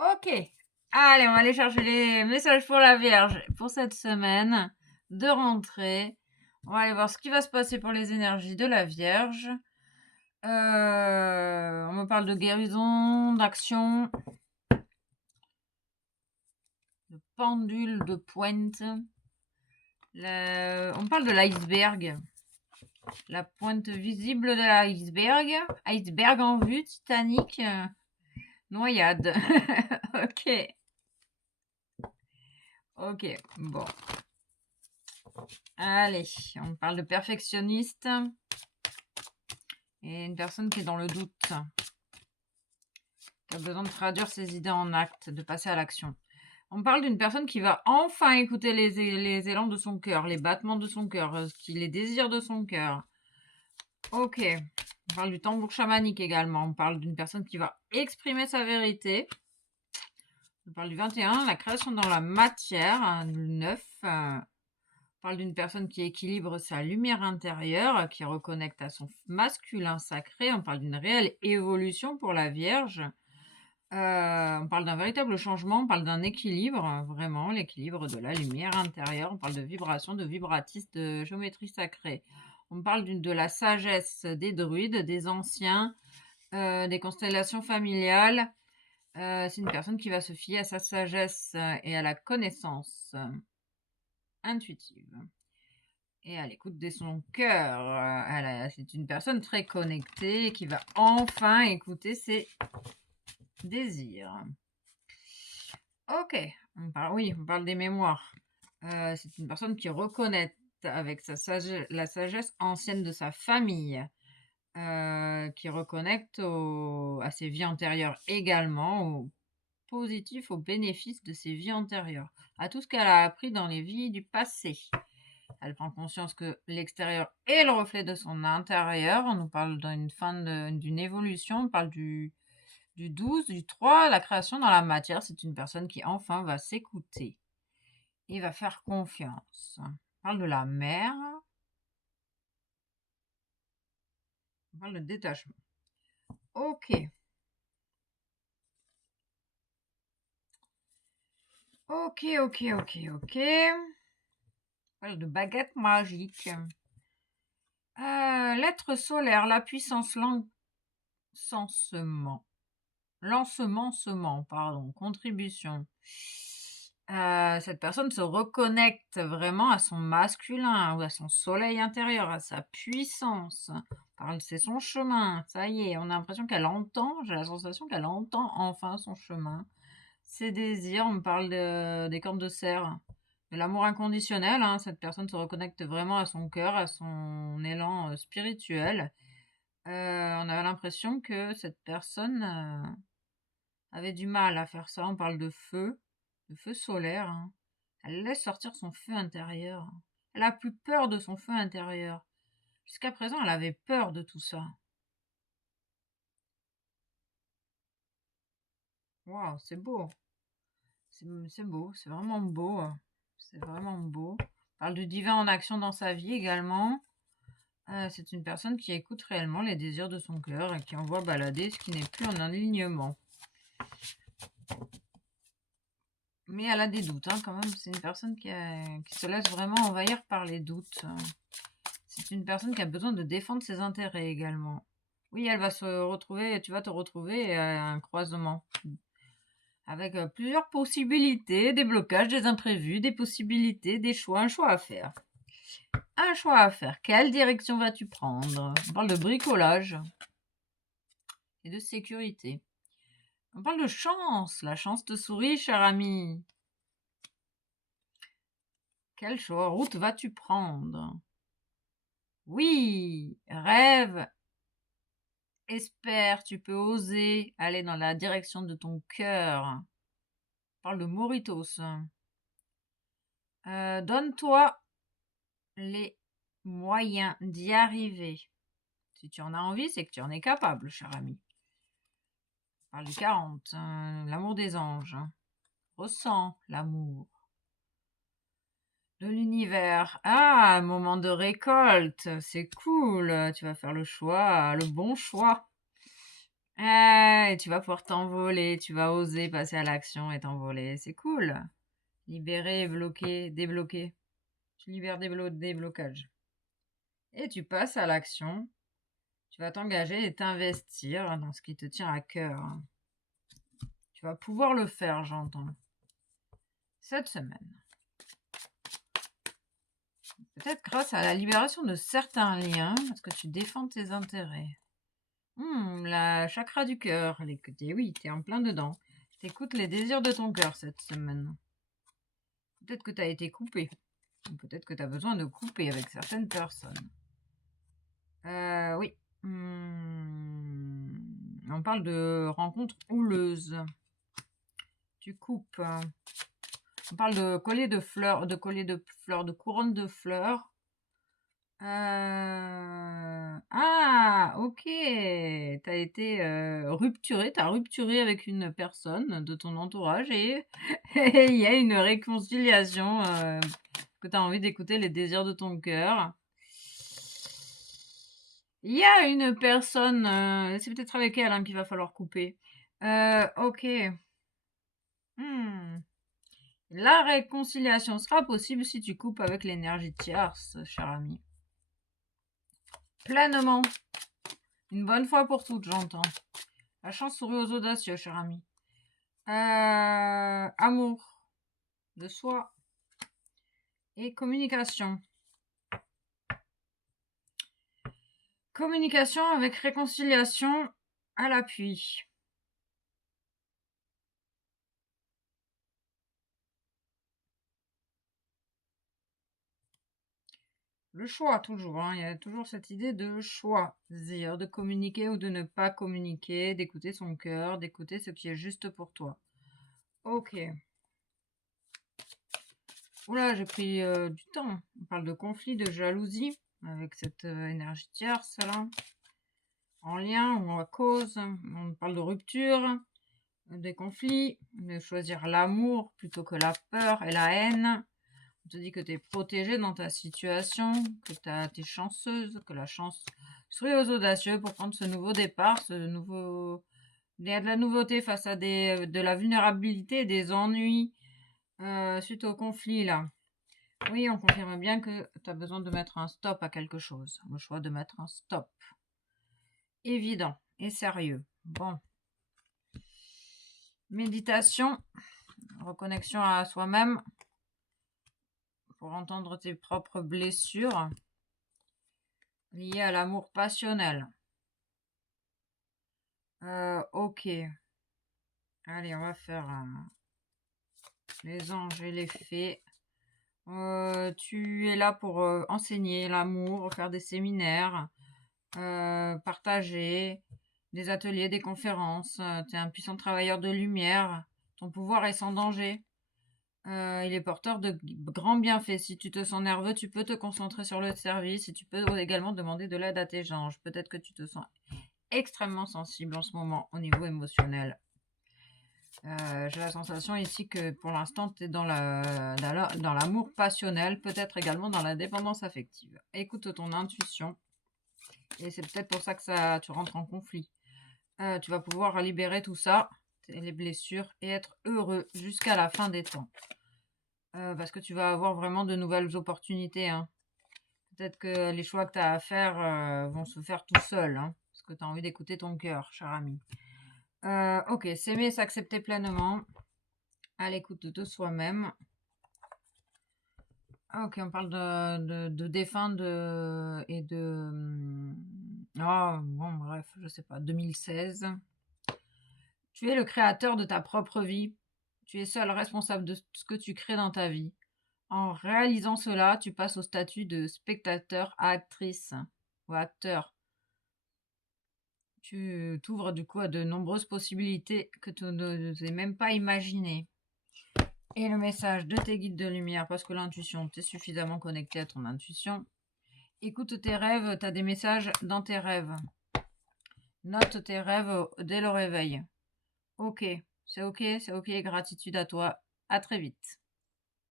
Ok. Allez, on va aller chercher les messages pour la Vierge pour cette semaine de rentrée. On va aller voir ce qui va se passer pour les énergies de la Vierge. On me parle de guérison, d'action, de pendule, de pointe. On parle de l'iceberg. La pointe visible de l'iceberg. Iceberg en vue, Titanic. Noyade. Ok. Ok, bon. Allez, on parle de perfectionniste et une personne qui est dans le doute, qui a besoin de traduire ses idées en actes, de passer à l'action. On parle d'une personne qui va enfin écouter les élans de son cœur, les battements de son cœur, les désirs de son cœur. Ok, on parle du tambour chamanique également. On parle d'une personne qui va exprimer sa vérité. On parle du 21, la création dans la matière, le 9. On parle d'une personne qui équilibre sa lumière intérieure, qui reconnecte à son masculin sacré. On parle d'une réelle évolution pour la Vierge. On parle d'un véritable changement, on parle d'un équilibre, vraiment, l'équilibre de la lumière intérieure. On parle de vibration, de vibratisme, de géométrie sacrée. On parle de la sagesse des druides, des anciens, des constellations familiales. C'est une personne qui va se fier à sa sagesse et à la connaissance intuitive et à l'écoute de son cœur. C'est une personne très connectée qui va enfin écouter ses désirs. Ok, on parle des mémoires. C'est une personne qui reconnaît avec la sagesse ancienne de sa famille, qui reconnecte à ses vies antérieures également, au positif, aux bénéfices de ses vies antérieures, à tout ce qu'elle a appris dans les vies du passé. Elle prend conscience que l'extérieur est le reflet de son intérieur. On nous parle d'une évolution, on parle du 12, du 3, la création dans la matière. C'est une personne qui enfin va s'écouter et va faire confiance. On parle de la mer, on parle de détachement. Ok. Ok. On parle de baguette magique. L'être solaire, la puissance l'ensemencement, pardon, contribution. Cette personne se reconnecte vraiment à son masculin ou à son soleil intérieur, à sa puissance. C'est son chemin, ça y est, on a l'impression qu'elle entend, j'ai la sensation qu'elle entend enfin son chemin. Ses désirs, on parle des cordes de cerf, de l'amour inconditionnel, hein. Cette personne se reconnecte vraiment à son cœur, à son élan spirituel. On a l'impression que cette personne avait du mal à faire ça. On parle de feu solaire, hein. Elle laisse sortir son feu intérieur. Elle a plus peur de son feu intérieur. Jusqu'à présent, elle avait peur de tout ça. Waouh, c'est beau. C'est beau, c'est vraiment beau. C'est vraiment beau. On parle du divin en action dans sa vie également. C'est une personne qui écoute réellement les désirs de son cœur et qui envoie balader ce qui n'est plus en alignement. Mais elle a des doutes, hein, quand même. C'est une personne qui se laisse vraiment envahir par les doutes. C'est une personne qui a besoin de défendre ses intérêts également. Oui, elle va se retrouver, tu vas te retrouver à un croisement avec plusieurs possibilités, des blocages, des imprévus, des possibilités, des choix, un choix à faire. Un choix à faire. Quelle direction vas-tu prendre? On parle de bricolage et de sécurité. On parle de chance. La chance te sourit, cher ami. Quel choix, route vas-tu prendre? Oui, rêve, espère, tu peux oser aller dans la direction de ton cœur. On parle de Moritos. Donne-toi les moyens d'y arriver. Si tu en as envie, c'est que tu en es capable, cher ami. On parle du 40, l'amour des anges. Ressens l'amour de l'univers. Ah, un moment de récolte, c'est cool. Tu vas faire le choix, le bon choix. Et tu vas pouvoir t'envoler, tu vas oser passer à l'action et t'envoler. C'est cool. Libérer, bloquer, débloquer. Tu libères des blocages. Et tu passes à l'action. Tu vas t'engager et t'investir dans ce qui te tient à cœur. Tu vas pouvoir le faire, j'entends. Cette semaine. Peut-être grâce à la libération de certains liens, parce que tu défends tes intérêts. La chakra du cœur. Oui, t'es en plein dedans. T'écoutes les désirs de ton cœur cette semaine. Peut-être que t'as été coupé. Peut-être que t'as besoin de couper avec certaines personnes. Oui. On parle de rencontres houleuses. Tu coupes. On parle de collier de fleurs, de couronne de fleurs. Ah, ok. T'as été rupturé, t'as rupturé avec une personne de ton entourage et il y a une réconciliation que t'as envie d'écouter les désirs de ton cœur. Il y a une personne, c'est peut-être avec elle qu'il va falloir couper. Ok. La réconciliation sera possible si tu coupes avec l'énergie tierce, cher ami. Pleinement. Une bonne fois pour toutes, j'entends. La chance sourit aux audacieux, cher ami. Amour de soi et communication. Communication avec réconciliation à l'appui. Le choix, toujours. Il y a toujours cette idée de choisir, de communiquer ou de ne pas communiquer, d'écouter son cœur, d'écouter ce qui est juste pour toi. Ok. Oula, j'ai pris du temps. On parle de conflit, de jalousie, avec cette énergie tierce, là. En lien ou à cause. On parle de rupture, des conflits, de choisir l'amour plutôt que la peur et la haine. On te dit que tu es protégée dans ta situation, que tu es chanceuse, que la chance sourit aux audacieux pour prendre ce nouveau départ, il y a de la nouveauté face à de la vulnérabilité et des ennuis suite au conflit, là. Oui, on confirme bien que tu as besoin de mettre un stop à quelque chose. Le choix de mettre un stop. Évident et sérieux. Bon. Méditation, reconnexion à soi-même pour entendre tes propres blessures liées à l'amour passionnel. Ok. Allez, on va faire les anges et les fées. Tu es là pour enseigner l'amour, faire des séminaires, partager des ateliers, des conférences. Tu es un puissant travailleur de lumière. Ton pouvoir est sans danger. Il est porteur de grands bienfaits. Si tu te sens nerveux, tu peux te concentrer sur le service et tu peux également demander de l'aide à tes anges. Peut-être que tu te sens extrêmement sensible en ce moment au niveau émotionnel. J'ai la sensation ici que pour l'instant tu es dans l'amour passionnel, peut-être également dans la dépendance affective. Écoute ton intuition et c'est peut-être pour ça que tu rentres en conflit. Tu vas pouvoir libérer tout ça, les blessures, et être heureux jusqu'à la fin des temps. Parce que tu vas avoir vraiment de nouvelles opportunités. Hein. Peut-être que les choix que tu as à faire vont se faire tout seuls. Hein, parce que tu as envie d'écouter ton cœur, cher ami. Ok, s'aimer et s'accepter pleinement. À l'écoute de soi-même. Ok, on parle de défunts et de... Oh, bon, bref, je sais pas, 2016. Tu es le créateur de ta propre vie. Tu es seul responsable de ce que tu crées dans ta vie. En réalisant cela, tu passes au statut de spectateur à actrice ou acteur. Tu t'ouvres du coup à de nombreuses possibilités que tu n'osais même pas imaginer. Et le message de tes guides de lumière, parce que l'intuition, tu es suffisamment connecté à ton intuition. Écoute tes rêves, tu as des messages dans tes rêves. Note tes rêves dès le réveil. Ok, c'est ok, gratitude à toi. À très vite.